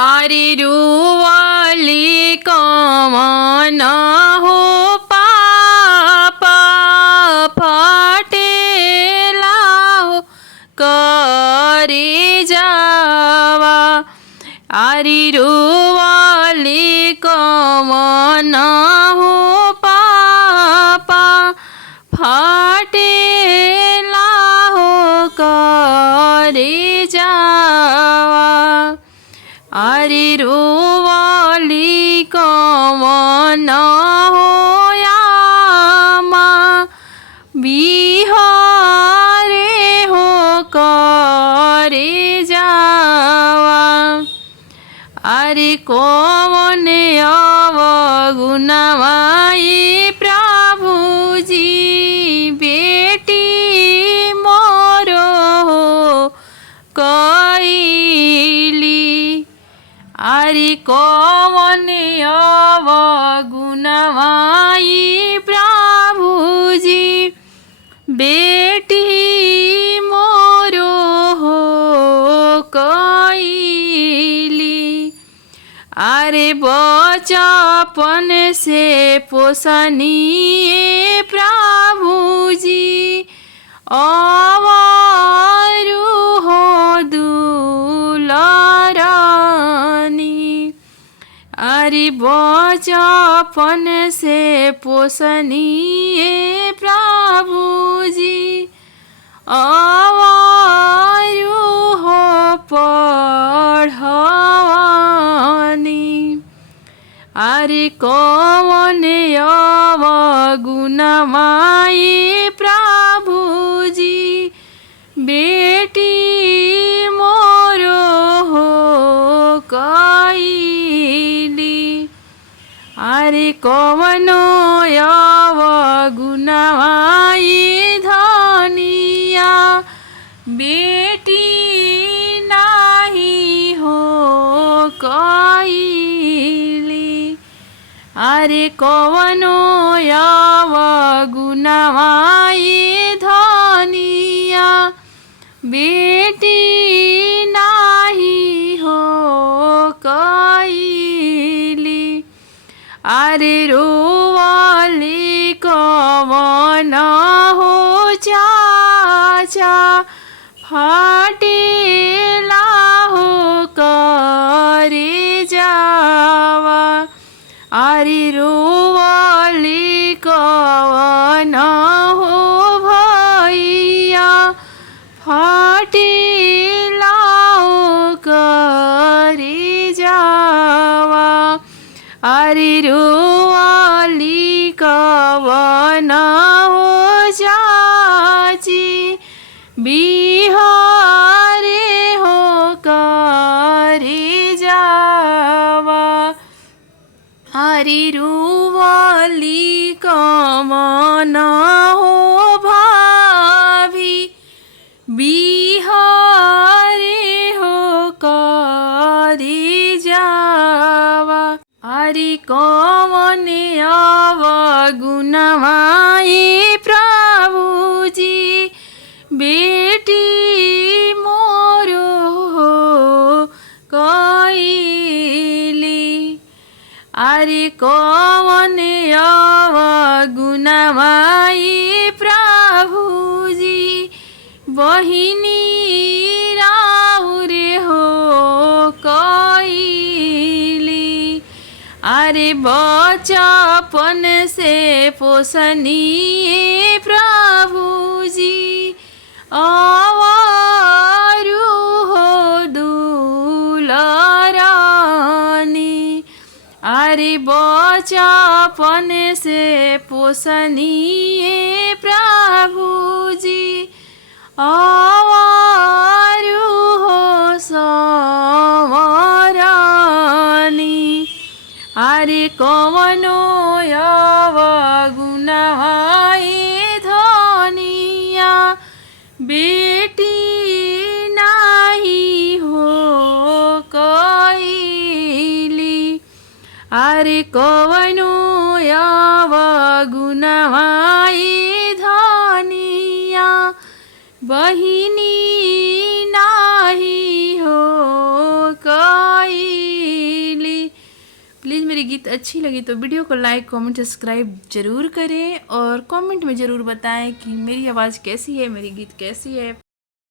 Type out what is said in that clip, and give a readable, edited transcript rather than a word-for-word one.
आरे रुवाली कमन हो पापा फटेला हो करे जावा। आरे रुवाली कमन हो पापा फटेला हो करे जावा। आरे रुवाली कमन हो यामा बिहारे हो करे जावा। आरे कौन अवगुणवाई प्रभुजी बेटी मोरो हो कैली। आरे कौन अवगुणवाई प्रभुजी बेटी मोरो हो कैली। आरे बचपन से पोसनिए प्रभुजी अवारु हो दुलारानी। आरे बचपन से पोसनिए प्रभुजी अवारु हो पढ़वानी। आरे कौन अवगुणवाई प्रभुजी बेटी मोरो हो कैली। आरे कौनो अवगुणवाई धनिया बेटी नाही हो कैली। आरे कौनो अवगुणवाई धनिया बेटी नाही हो कैली। आरे रुवाली कमन हो चाचा फटेला हो करे जावा। आरे रुवाली कमन हो भैया फटेला हो करे जावा। आरे रुवाली कमन हो चाची बिहारे हो करे जावा। आरे रुवाली कमन हो भाभी बिहारे हो करे जावा। आरे कौन अवगुणवाई प्रभुजी बेटी मोरो हो कैली। आरे कौन अवगुणवाई प्रभुजी बहिनी राउरे हो कैली। आरे बचपन से पोसनिए प्रभुजी अवारु हो दुलारानी। आरे बचपन से पोसनिए प्रभुजी अवारु हो संवरानी। आरे कौनो अवगुणवाई धनिया बेटी नाही हो कैली। आरे कौनो अवगुणवाई धनिया बहिनी नाही हो कैली। प्लीज़ मेरी गीत अच्छी लगी तो वीडियो को लाइक कमेंट सब्सक्राइब ज़रूर करें और कमेंट में ज़रूर बताएं कि मेरी आवाज़ कैसी है, मेरी गीत कैसी है।